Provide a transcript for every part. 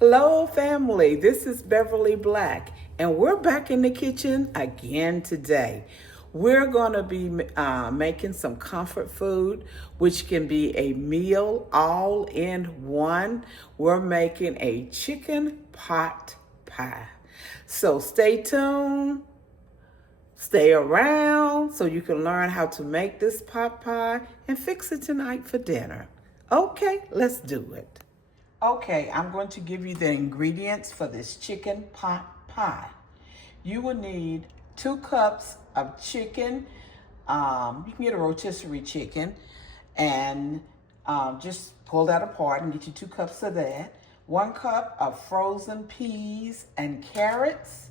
Hello, family. This is Beverly Black, and we're back in the kitchen again today. We're going to be making some comfort food, which can be a meal all in one. We're making a chicken pot pie. So stay tuned, stay around so you can learn how to make this pot pie and fix it tonight for dinner. Okay, let's do it. Okay, I'm going to give you the ingredients for this chicken pot pie. You will need 2 cups of chicken. You can get a rotisserie chicken and just pull that apart and get you 2 cups of that. 1 cup of frozen peas and carrots.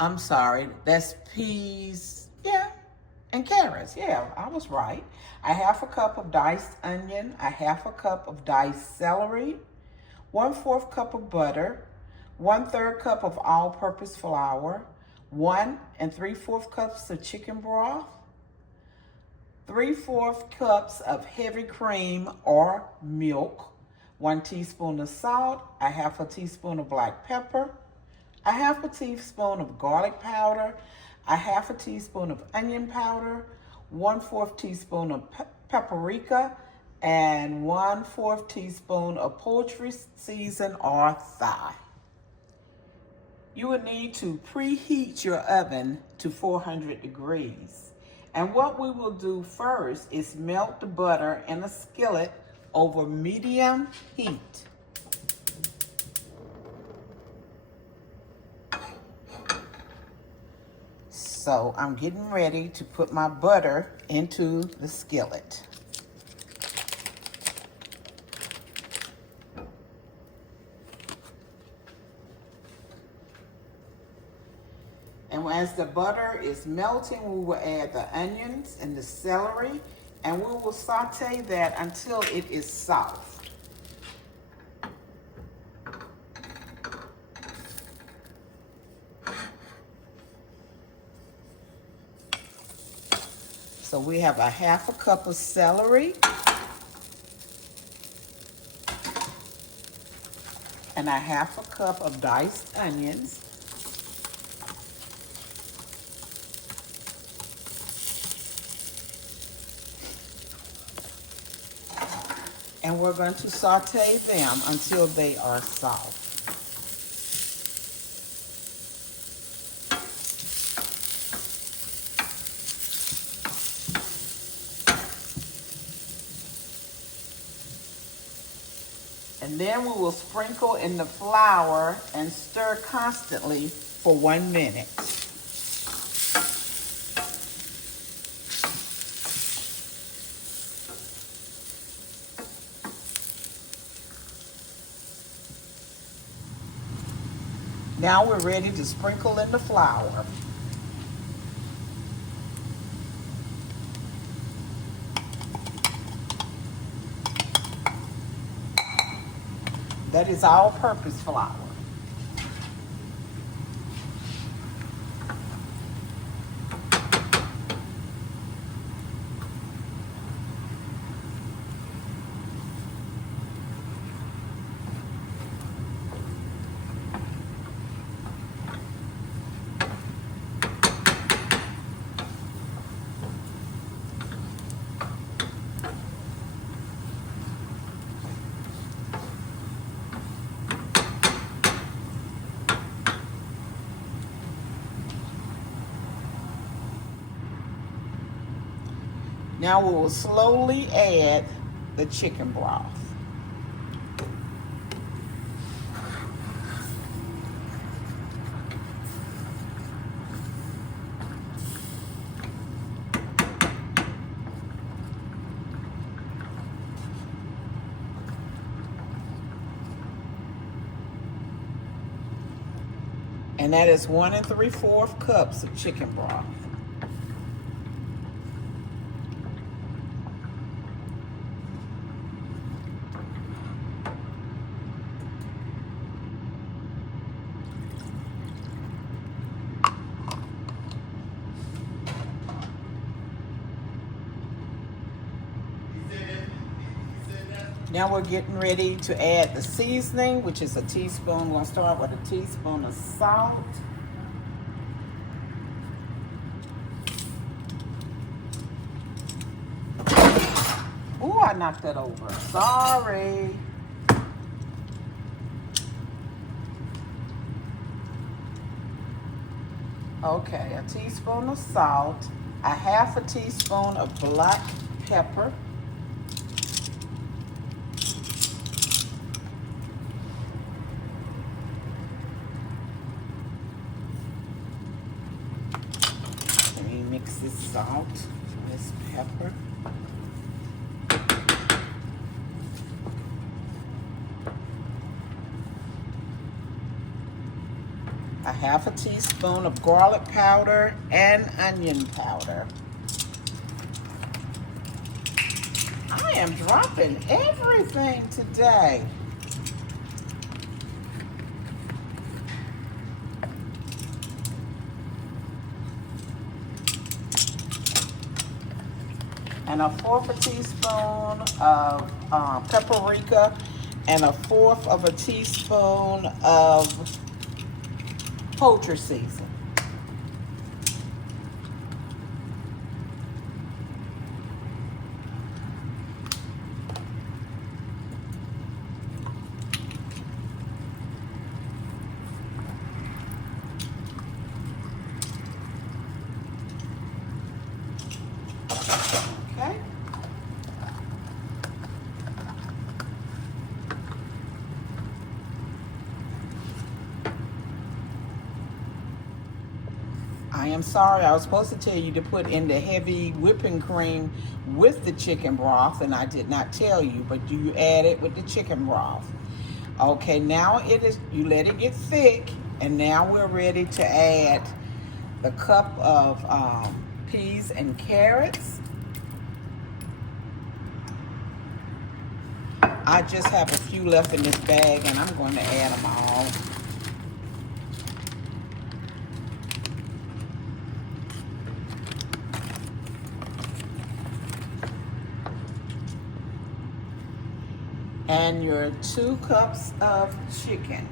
I'm sorry, that's peas, yeah, and carrots, yeah, I was right. A 1/2 cup of diced onion, a 1/2 cup of diced celery, 1/4 cup of butter, 1/3 cup of all-purpose flour, 1 3/4 cups of chicken broth, 3/4 cups of heavy cream or milk, 1 teaspoon of salt, a 1/2 teaspoon of black pepper, a 1/2 teaspoon of garlic powder, a 1/2 teaspoon of onion powder, 1/4 teaspoon of paprika, and 1/4 teaspoon of poultry season or thigh. You will need to preheat your oven to 400 degrees. And what we will do first is melt the butter in a skillet over medium heat. So I'm getting ready to put my butter into the skillet. And as the butter is melting, we will add the onions and the celery, and we will saute that until it is soft. So we have a 1/2 cup of celery and a 1/2 cup of diced onions. And we're going to saute them until they are soft. And then we will sprinkle in the flour and stir constantly for 1 minute. Now we're ready to sprinkle in the flour. That is all-purpose flour. Now we will slowly add the chicken broth. And that is 1 3/4 cups of chicken broth. Now we're getting ready to add the seasoning, which is a teaspoon. We're gonna start with a teaspoon of salt. Ooh, I knocked that over. Sorry. Okay, a teaspoon of salt, a half a teaspoon of black pepper, let me mix this salt and this pepper. A half a teaspoon of garlic powder and onion powder. I am dropping everything today. And a fourth a teaspoon of paprika and a fourth of a teaspoon of poultry season. Okay. I am sorry, I was supposed to tell you to put in the heavy whipping cream with the chicken broth, and I did not tell you, but you add it with the chicken broth. Okay, now it is, you let it get thick, and now we're ready to add the cup of peas and carrots. I just have a few left in this bag, and I'm going to add them all. And your 2 cups of chicken.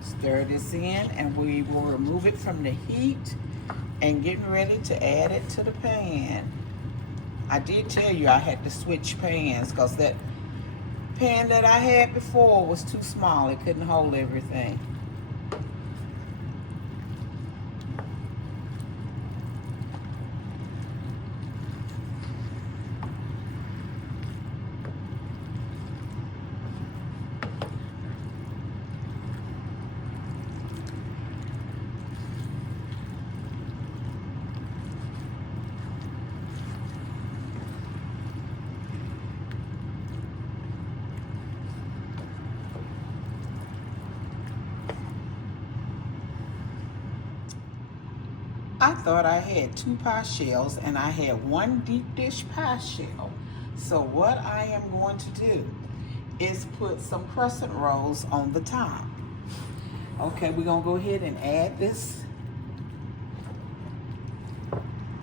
Stir this in, and we will remove it from the heat and getting ready to add it to the pan. I did tell you I had to switch pans because that pan that I had before was too small. It couldn't hold everything. I thought I had 2 pie shells and I had 1 deep dish pie shell. So what I am going to do is put some crescent rolls on the top. Okay, we're gonna go ahead and add this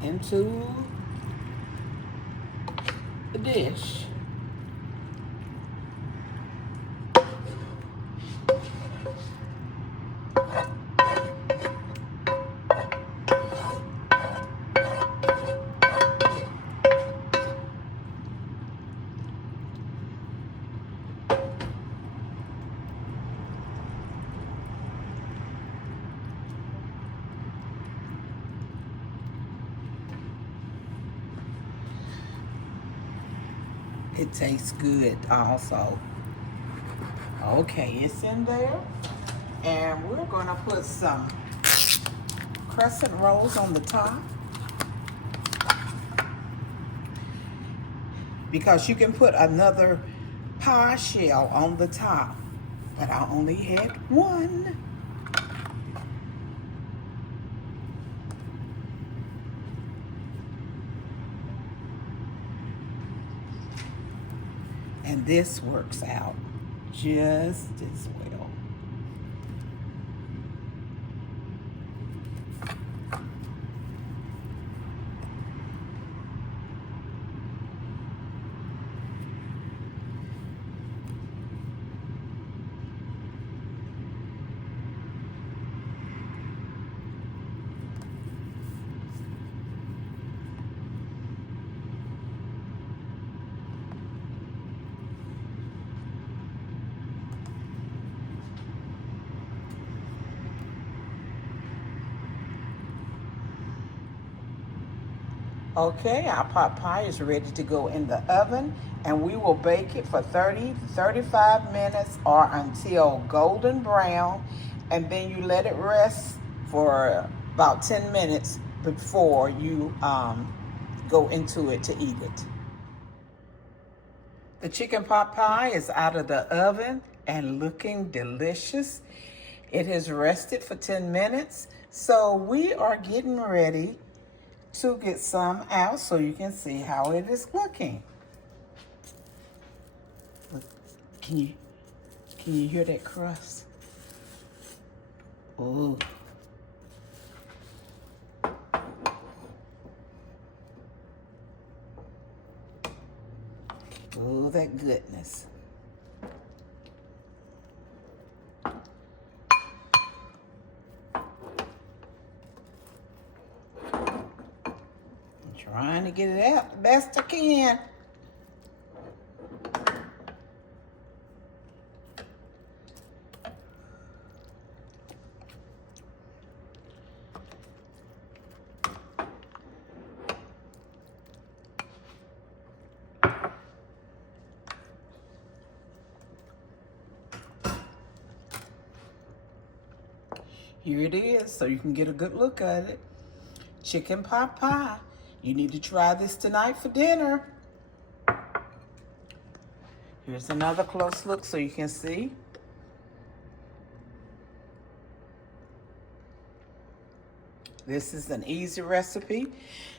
into the dish. It tastes good also. Okay, it's in there. And we're gonna put some crescent rolls on the top. Because you can put another pie shell on the top, but I only had 1. And this works out just as well. Okay, our pot pie is ready to go in the oven, and we will bake it for 30 to 35 minutes or until golden brown, and then you let it rest for about 10 minutes before you go into it to eat it. The chicken pot pie is out of the oven and looking delicious. It has rested for 10 minutes, so we are getting ready to get some out so you can see how it is looking. Can you hear that crust? Ooh. Ooh, that goodness. Trying to get it out the best I can. Here it is, so you can get a good look at it. Chicken pot pie. You need to try this tonight for dinner. Here's another close look so you can see. This is an easy recipe,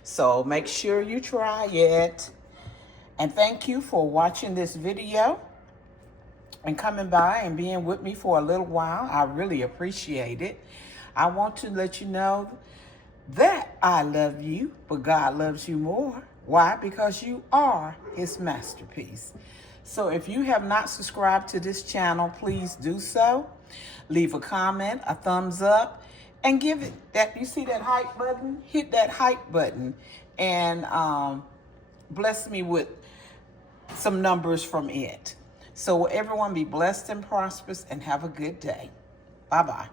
so make sure you try it. And thank you for watching this video and coming by and being with me for a little while. I really appreciate it. I want to let you know that I love you, but God loves you more. Why? Because you are his masterpiece. So if you have not subscribed to this channel, please do so. Leave a comment, a thumbs up, and give it that, you see that hype button? Hit that hype button and bless me with some numbers from it. So everyone be blessed and prosperous and have a good day. Bye-bye.